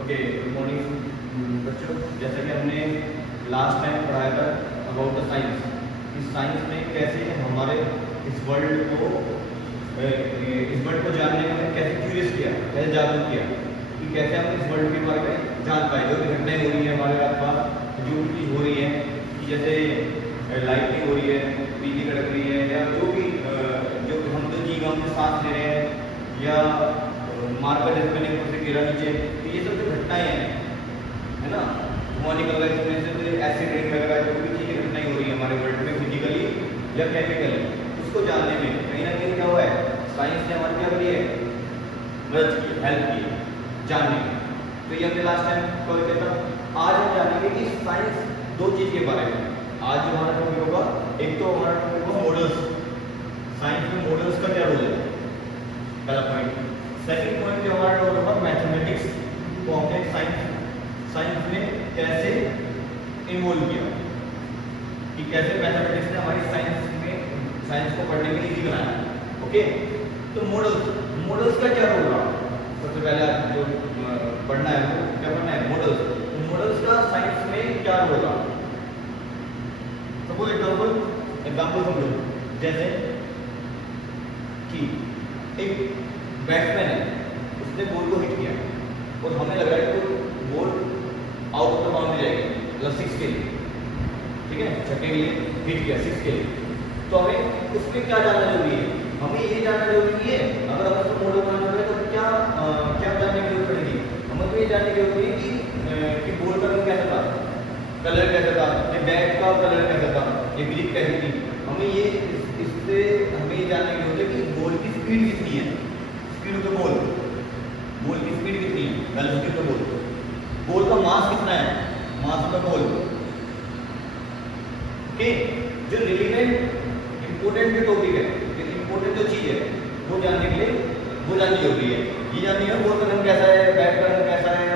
Okay, good morning बच्चों। जैसा कि हमने लास्ट टाइम पढ़ाया था अबाउट द साइंस, इस साइंस में कैसे हमारे इस वर्ल्ड को जानने में हमें कैसे क्यूरियस किया, कैसे जागरूक किया कि कैसे हम इस वर्ल्ड के बारे में जान पाए। जो भी घटनाएं हो रही हैं हमारे आसपास, जो भी चीज़ हो रही है कि जैसे लाइटिंग हो रही है, बिजली कड़क रही है, या जो भी जो हम तो जी हम सांस ले रहे हैं, या मार्कर जैसे मैंने ऊपर से गिरा नीचे, तो ये सब जो घटनाएं हैं, है ना, धुआं निकल रहा है इसमें से, एसिड रेन लग रहा है, जो भी चीज़ें घटनाएं हो रही है हमारे वर्ल्ड में फिजिकली या केमिकली, उसको जानने में कहीं ना कहीं क्या हुआ है, साइंस ने हमारी क्या करी है, मदद की, हेल्प की जानने में। तो ये हमने लास्ट टाइम कवर किया था। आज हम जानेंगे कि साइंस दो चीज़ के बारे में। आज जो हमारा टॉपिक होगा, एक तो हमारा टॉपिक होगा मॉडल्स। साइंस में मॉडल्स का क्या रोल है, पहला पॉइंट। सेकंड पॉइंट जो हमारा रोल होगा मैथमेटिक्स को हमने साइंस में कैसे इन्वॉल्व किया, कि कैसे मैथमेटिक्स ने हमारी साइंस को पढ़ने में इजी बनाया। ओके, तो मॉडल्स का क्या रोल रहा, सबसे पहले आप जो पढ़ना है वो क्या पढ़ना है, मॉडल्स का साइंस में क्या रोल रहा। सपोज एग्जाम्पल समझो, जैसे कि एक बैट्समैन है, उसने बॉल को हिट किया और हमें लग रहा है कि ball out of the boundary जाएगी, मतलब 6 के लिए, ठीक है, छक्के के लिए हिट किया, 6 के लिए। तो हमें उसमें क्या जानना जरूरी है, हमें ये जानना जरूरी है, अगर हमें उसको मॉडल बनाना है तो क्या क्या जानने की जरूरत पड़ेगी, हमें तो ये जानने की जरूरत है कि बॉल का रंग कैसा था, कलर कैसा था, ये बैट का कलर कैसा था, ये ग्रिप कैसी थी। हमें ये इससे हमें ये जानने की जरूरत है कि बॉल की स्पीड कितनी है, स्पीड ऑफ द बॉल की स्पीड कितनी है, वेलोसिटी ऑफ द बॉल का मास कितना है, mass of the ball. Okay, जो रिलेवेंट इंपॉर्टेंट जो टॉपिक है, जो इंपॉर्टेंट जो चीज है, वो जानने के लिए वो जाननी जरूरी है। ये जाननी है बॉल का रंग कैसा है, बैट का रंग कैसा है।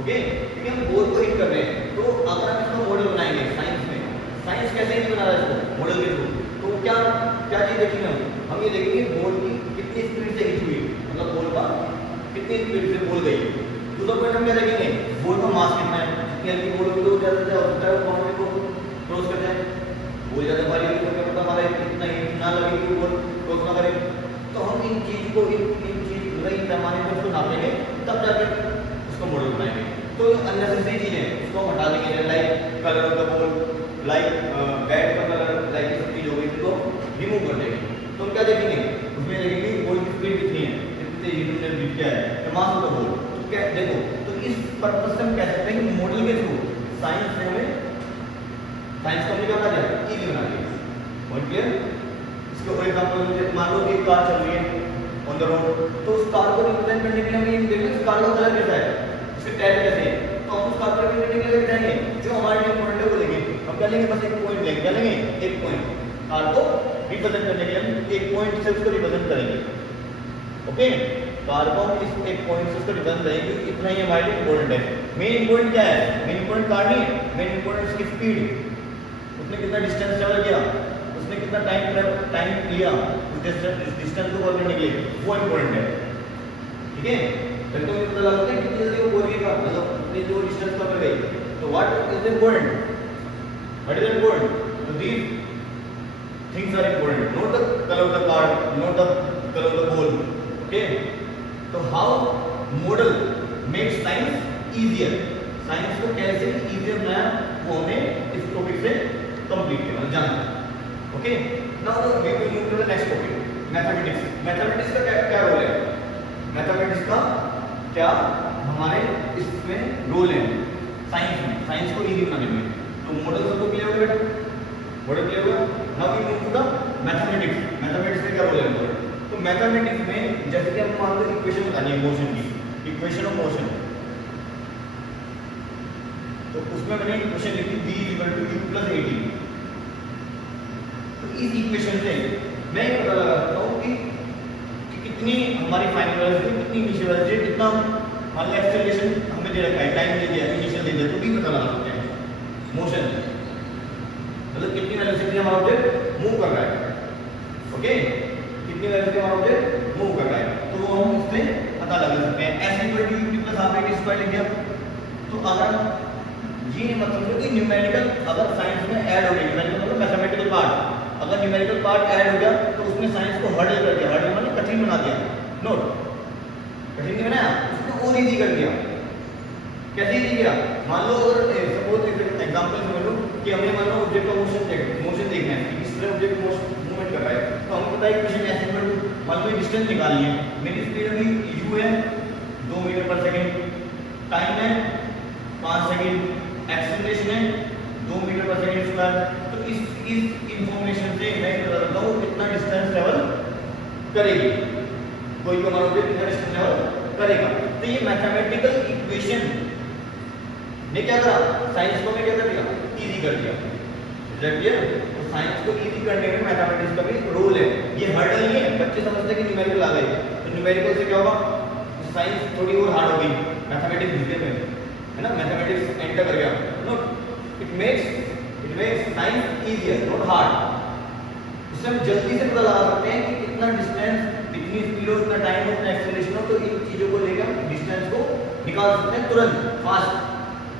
ओके, क्योंकि हम बॉल को हिट कर रहे हैं, तो अगर हम इसको मॉडल बनाएंगे साइंस में, साइंस कैसे ही बना रहा है इसको मॉडल के थ्रू, तो क्या क्या चीज देखेंगे हम ये देखेंगे बॉल की कितनी स्पीड से हिट हुई, मतलब बॉल का कितनी स्पीड से बॉल गई। दूसरा पॉइंट हम क्या देखेंगे, बॉल का मास कितना है, कितनी हल्की बॉल होगी तो ज़्यादा हो सकता है वो बाउंड्री को क्रॉस कर जाए, बॉल ज़्यादा भारी होगी तो क्या पता हमारा इतना हिट ना लगे कि बॉल क्रॉस ना करे। तो हम इन चीज़ को इन पैमाने पर उसको नापेंगे, तब जाकर उसको मॉडल बनाएंगे। तो अननेसेसरी चीज़ें उसको हटा देंगे, like colour of the ball, like bat का कलर, लाइक सब चीज़ हो गई तो रिमूव कर देंगे। तो हम क्या देखेंगे, उसमें देखेंगे बॉल की स्पीड कितनी है, कितने यूनिट ने बीट किया है, मास ऑफ द बॉल। तो क्या देखो, तो इस पर्पज से हम कह सकते हैं कि मॉडल के थ्रू साइंस को हमने क्या बना दिया, इजी बना दिया। Point clear. इसके और एग्जांपल मान लो एक कार चल रही है ऑन द रोड, तो उस कार को रिप्रेजेंट करने के लिए हमें देखना उस कार का कलर कैसा है, उसके टायर कैसे हैं, तो हम उस कार को रिप्रेजेंट करने के लिए जाएंगे, जो हमारे लिए इंपॉर्टेंट है वो लेंगे। हम क्या लेंगे, बस एक पॉइंट लेंगे, क्या लेंगे, एक पॉइंट। कार को रिप्रेजेंट करने के लिए हम एक पॉइंट से उसको रिप्रेजेंट करेंगे। ओके, कार को हम इस एक पॉइंट से उसको रिप्रेजेंट करेंगे, इतना ही हमारे लिए इंपॉर्टेंट है। मेन इंपॉर्टेंट क्या है, मेन इंपॉर्टेंट कार नहीं है, मेन इंपॉर्टेंट उसकी स्पीड, उसने कितना डिस्टेंस ट्रेवल किया, उसने कितना टाइम लिया उस डिस्टेंस को कवर करने के लिए, वो इंपॉर्टेंट है। ठीक है, फिर तो पता लगा कि कितनी जल्दी वो बोलेगा, मतलब अपनी जो डिस्टेंस कवर गई। तो what is important, what is important, तो these things are important, not the colour of the car, not the colour of the ball. Okay, तो how model makes science easier, science को कैसे easier बनाया वो हमें इस टॉपिक से complete करना जानना। Okay, now we will move to the next topic, mathematics. Mathematics का क्या रोल है, मैथमेटिक्स का क्या हमारे इसमें रोल है साइंस में, साइंस को इजी बनाने में। तो मॉडल सबको क्लियर हो गया बेटा, मॉडल क्लियर हुआ। Now we move to the mathematics. Mathematics में क्या रोल है, तो मैथमेटिक्स में जैसे कि हम मान लो इक्वेशन बतानी है मोशन की, इक्वेशन ऑफ मोशन, तो उसमें मैंने इक्वेशन लिखी v = u + at। तो इस इक्वेशन से मैं ये पता लगा सकता हूँ कि कितनी हमारी फाइनल वेलोसिटी, कितनी इनिशियल वेलोसिटी, कितना मान लो एक्सेलरेशन हमें दे रखा है, टाइम दे दिया, इनिशियल दे दिया, तो भी पता लगा सकते हैं मोशन, मतलब कितनी वेलोसिटी हमारा ऑब्जेक्ट मूव कर रहा है। ओके, कितनी वेलोसिटी हमारा ऑब्जेक्ट मूव कर रहा है, तो वो हम उससे पता लगा सकते हैं। s = u + यहाँ पे टी स्क्वायर लिख दिया। तो अगर ये मतलब कि न्यूमेरिकल अगर साइंस में ऐड हो गई, न्यूमेरिकल मतलब मैथमेटिकल पार्ट, अगर न्यूमेरिकल पार्ट ऐड हो गया तो उसने साइंस को हर्डल कर दिया। हर्डल मतलब कठिन बना दिया। नोट, कठिन नहीं बनाया, उसको और इजी कर दिया। कैसे इजी किया? मान लो अगर सपोज एग्जांपल समझ लो कि हमें मान लो ऑब्जेक्ट का मोशन देखना है कि किस तरह ऑब्जेक्ट मूवमेंट कर रहा है, तो हमें पता है कि किसी ऐसे मान लो डिस्टेंस निकालनी है। मेरी स्पीड अभी u है 2 मीटर पर सेकंड, टाइम है 5 सेकंड, एक्सेलरेशन है 2 मीटर पर सेकंड स्क्वायर। तो इस इंफॉर्मेशन से मैं पता करता हूँ कितना डिस्टेंस ट्रेवल करेगी, कोई हमारा ऑब्जेक्ट कितना डिस्टेंस ट्रेवल करेगा। तो ये मैथमेटिकल इक्वेशन ने क्या करा, साइंस को मैं क्या कर दिया, इजी कर दिया। तो साइंस को इजी करने में मैथमेटिक्स का भी रोल है। ये हर्डल नहीं है, बच्चे समझते हैं कि न्यूमेरिकल आ गए तो न्यूमेरिकल से क्या होगा, तो साइंस थोड़ी और हार्ड होगी, मैथमेटिक्स घुसने में, है ना, मैथमेटिक्स एंटर कर गया। No, it makes science easier, not hard. इससे हम जल्दी से पता लगा सकते हैं कि कितना डिस्टेंस, कितनी स्पीड हो, कितना टाइम हो, कितना एक्सेलरेशन हो। तो इन चीजों को लेकर हम डिस्टेंस को निकाल सकते हैं तुरंत, फास्ट,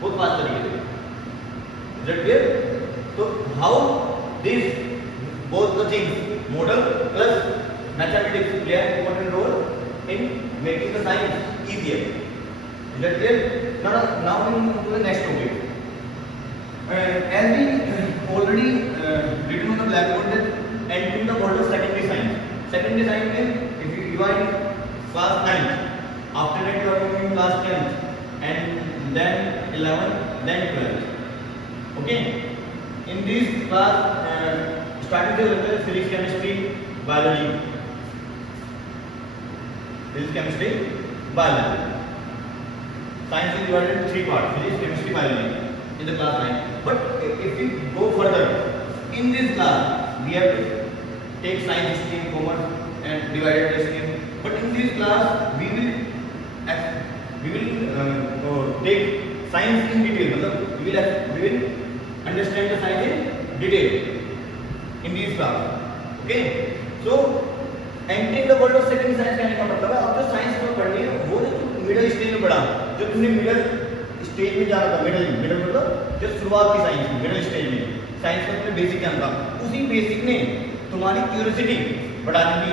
बहुत फास्ट तरीके से। तो how this both the things, model plus mathematics, play an important role in making the science easier. Is that clear? Now we move to the next topic. As we already written on the blackboard that entering the world of secondary science. Secondary science means if you are in class 9, after that you are moving in class 10th, and then 11th, then 12th. Okay? In this class, starting से होता है physics, chemistry, biology, physics, chemistry, biology. Science is divided into 3 parts: physics, chemistry, biology in the class 9. But if we go further, in this class we have to take science stream, commerce and divided the stream. But in this class we will take science in detail. मतलब we will understand the science in detail in this class. Okay? So entering the world of secondary science कहने का मतलब है अब जो science को पढ़नी है वो मिडिल स्टेज में पढ़ा, जो तुमने मिडिल स्टेज में जाना था, मिडिल मतलब जो शुरुआत की साइंस की, मिडिल स्टेज में साइंस का तुमने बेसिक ज्ञान था, उसी बेसिक ने तुम्हारी क्यूरियोसिटी बढ़ा दी।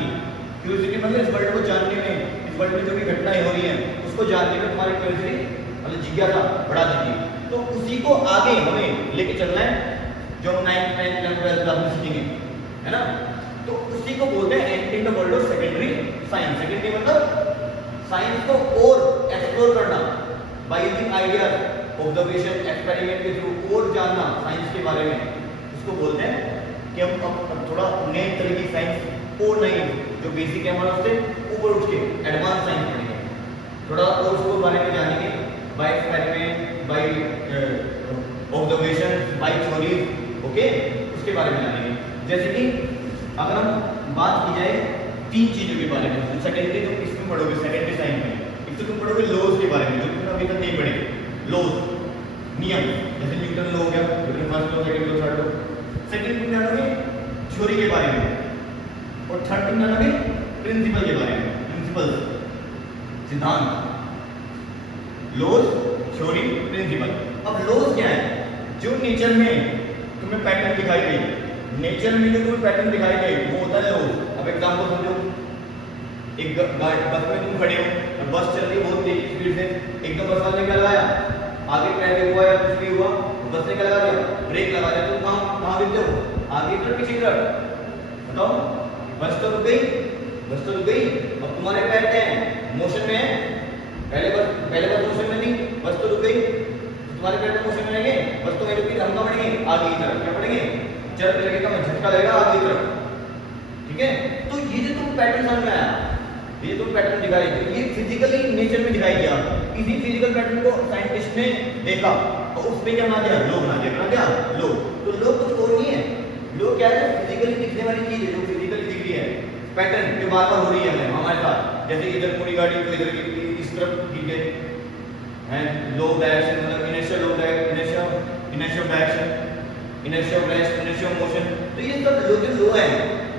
क्यूरियोसिटी मतलब इस वर्ल्ड को जानने में, इस वर्ल्ड में जो भी घटनाएं हो रही हैं उसको जानने में तुम्हारी क्यूरियोसिटी मतलब जिज्ञासा बढ़ा दी। तो उसी को आगे हमें लेके चलना है जो हम 9th, 10th, 11th, 12th class में सीखेंगे, है ना। तो उसी को बोलते हैं entering the world of secondary science. Secondary मतलब साइंस को और एक्सप्लोर करना by using ideas, observation, experiment के थ्रू और जानना साइंस के बारे में। उसको बोलते हैं कि हम अब थोड़ा नए तरह की साइंस और नई जो बेसिक है हमारा उससे ऊपर उठ के एडवांस साइंस पढ़ेंगे, थोड़ा और उसको बारे में जानेंगे by experiment, by observation, by theories. Okay, उसके बारे में जानेंगे। जैसे कि अगर हम बात की जाए 3 चीजों के बारे में, सेकेंडरी तुम इसमें पढ़ोगे सेकेंडरी साइंस में, एक तो तुम पढ़ोगे लॉज के बारे में जो तुमने अभी तक नहीं पढ़े, लॉज, नियम, जैसे न्यूटन लॉ हो गया, Newton first law, second law, third law. Second तुम जानोगे थ्योरी के बारे में, और थर्ड तुम जानोगे प्रिंसिपल के बारे में, प्रिंसिपल्स, सिद्धांत, लॉज, थ्योरी, प्रिंसिपल। अब लॉज क्या है? जो नेचर में तुम्हें पैटर्न दिखाई दे, नेचर में जो तुम्हें पैटर्न दिखाई दे वो होता है लॉज। अब एग्जांपल समझो, एक बस में तुम खड़े हो, बस चल रही है बहुत तेज स्पीड से, एकदम बस वाले ने क्या लगाया, आगे ट्रैफिक हुआ या कुछ भी हुआ, बस ने क्या लगा दिया, ब्रेक लगा दिया, तुम कहाँ गिरते हो, आगे तरफ पीछे तरफ, बताओ। बस तो रुक गई, अब तुम्हारे पैर क्या है, मोशन में है। पहले बस मोशन में थी, बस तो रुक गई, तुम्हारे पैर तो मोशन में रहेंगे, बस तो मेरे पीछे हम क्या पड़ेंगे, आगे की तरफ क्या पड़ेंगे, चल लगेगा, झटका लगेगा आगे की तरफ। ठीक है, तो ये जो तुम पैटर्न समझ में आया, ये तुम पैटर्न दिखाई, तो ये फिजिकली नेचर में दिखाई दिया। इसी फिजिकल पैटर्न को साइंटिस्ट ने देखा और उस पे क्या बना दिया, लो बना दिया, लो। तो लो कुछ और नहीं है, लो क्या है, फिजिकली दिखने वाली चीज है जो फिजिकली दिख रही है, पैटर्न जो बार बार हो रही है हमारे साथ। जैसे इधर पूरी गाड़ी को इधर इस तरफ गिर गई, एंड लो डायरेक्शन मतलब inertia low direction, inertia direction, inertia of rest, inertia of motion. तो ये सब लो है,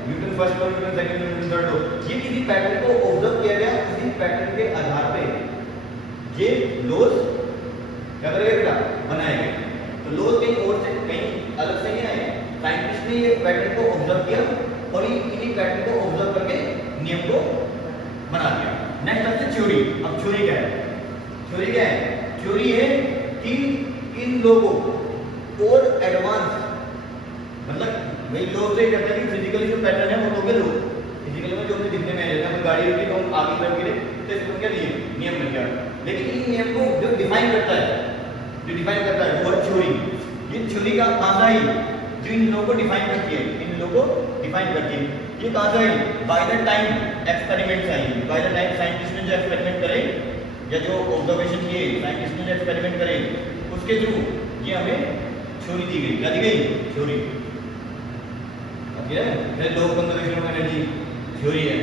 Newton first law, Newton second law, Newton third law. ये किसी पैटर्न को ऑब्जर्व किया गया, उसी पैटर्न के आधार पे ये लॉज क्या करेगा बेटा, बनाएगा। तो लॉज कहीं और से कहीं अलग से नहीं आए, साइंटिस्ट ने ये पैटर्न को ऑब्जर्व किया और इन्हीं पैटर्न को ऑब्जर्व करके नियम को बना दिया। नेक्स्ट आपसे थ्योरी। अब थ्योरी क्या है? थ्योरी क्या है? थ्योरी है कि इन लोगों और एडवांस, मतलब वही लोग से कहते हैं कि फिजिकली जो पैटर्न है वो तो के लोग फिजिकली में जो भी दिखने में रहता है, गाड़ी रुकी तो हम आगे बढ़ गिरे तो इसको क्या दिए, नियम बन गया। लेकिन इन नियम को जो डिफाइन करता है, जो डिफाइन करता है वो है थ्योरी। ये थ्योरी का कहां आई, जो इन लोगों को डिफाइन करती है, इन लोगों को डिफाइन करती है, ये कहां से आई? बाय द टाइम एक्सपेरिमेंट्स आई। बाय द टाइम साइंटिस्ट ने जो एक्सपेरिमेंट करे या जो ऑब्जर्वेशन किए, साइंटिस्ट ने जो एक्सपेरिमेंट करे उसके थ्रू ये हमें थ्योरी दी गई। क्या दी गई? थ्योरी। फिर लोग कंजर्वेशन ऑफ एनर्जी थ्योरी है।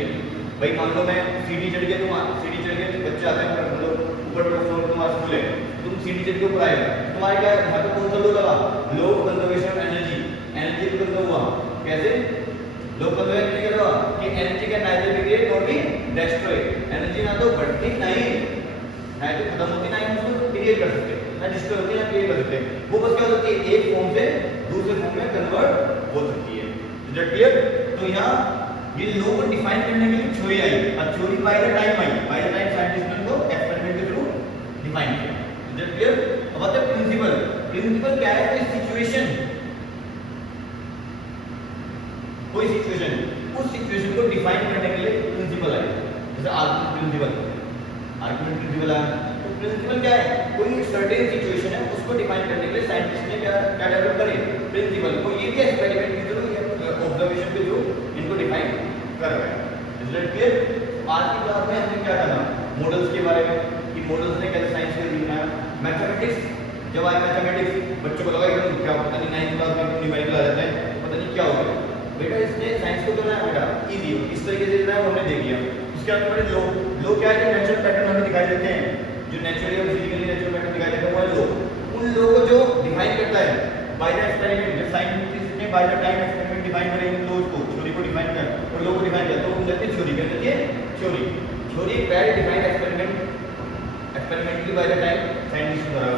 भाई मान लो मैं सीढ़ी चढ़ के, तुम सीढ़ी चढ़ के बच्चे आते हैं, मतलब ऊपर फ्लोर तुम्हारा स्कूल है, तुम सीढ़ी चढ़ के ऊपर आए, तुम्हारे क्या यहाँ पे कौन सा लो लगा? लो कंजर्वेशन ऑफ एनर्जी। एनर्जी को कंजर्व हुआ कैसे? लो कंजर्वेशन क्या हुआ कि एनर्जी का neither be create not be destroy. Energy ना तो बढ़ती नहीं, ना तो खत्म होती, ना ही उसको क्रिएट कर सकते, ना डिस्ट्रॉय होती, ना क्रिएट कर सकते। वो बस क्या होती है, एक फॉर्म से दूसरे फॉर्म में कन्वर्ट हो सकती है। क्लियर? तो यहाँ ये लो को डिफाइन करने के लिए थ्योरी आई, और theory by the time I, by the time scientist ने को एक्सपेरिमेंट के थ्रू डिफाइन किया। क्लियर? अब आते हैं प्रिंसिपल। प्रिंसिपल क्या है? कोई सिचुएशन, कोई सिचुएशन, उस सिचुएशन को डिफाइन करने के लिए प्रिंसिपल आई। जैसे आर्गुमेंट प्रिंसिपल, आर्गुमेंट प्रिंसिपल है। तो प्रिंसिपल क्या है? कोई सर्टेन सिचुएशन है उसको डिफाइन करने के लिए साइंटिस्ट ने क्या डेवलप करे? प्रिंसिपल को। ये भी एक्सपेरिमेंट के थ्रू, ऑब्जर्वेशन के थ्रू इनको डिफाइन कर रहा है। Is it clear? आज की क्लास में हमने क्या करना, मॉडल्स के बारे में, कि मॉडल्स ने कैसे साइंस को लिखना है। मैथमेटिक्स जब आए, मैथमेटिक्स बच्चों को लगा एकदम क्या पता नहीं, 9th क्लास में न्यूमेरिकल आ जाता है, पता नहीं क्या हो गया। बेटा इसने साइंस को करना है बेटा इजी, इस तरीके से लिखना है, हमने देख लिया। उसके बाद बड़े लो क्या है? नेचुरल पैटर्न हमें दिखाई देते हैं, जो नेचुरली और फिजिकली नेचुरल पैटर्न दिखाई देते हैं वो है लो। उन लोगों को जो डिफाइन करता है बाय द एक्सपेरिमेंट, जब साइंटिस्ट ने bye the time experiment define करे इन लोगों को, थ्योरी को डिफाइन कर और लोगों को डिफाइन किया, तो हम कहते हैं थ्योरी। कहते हैं theory. Theory well defined experiment, experimentally by the time scientist द्वारा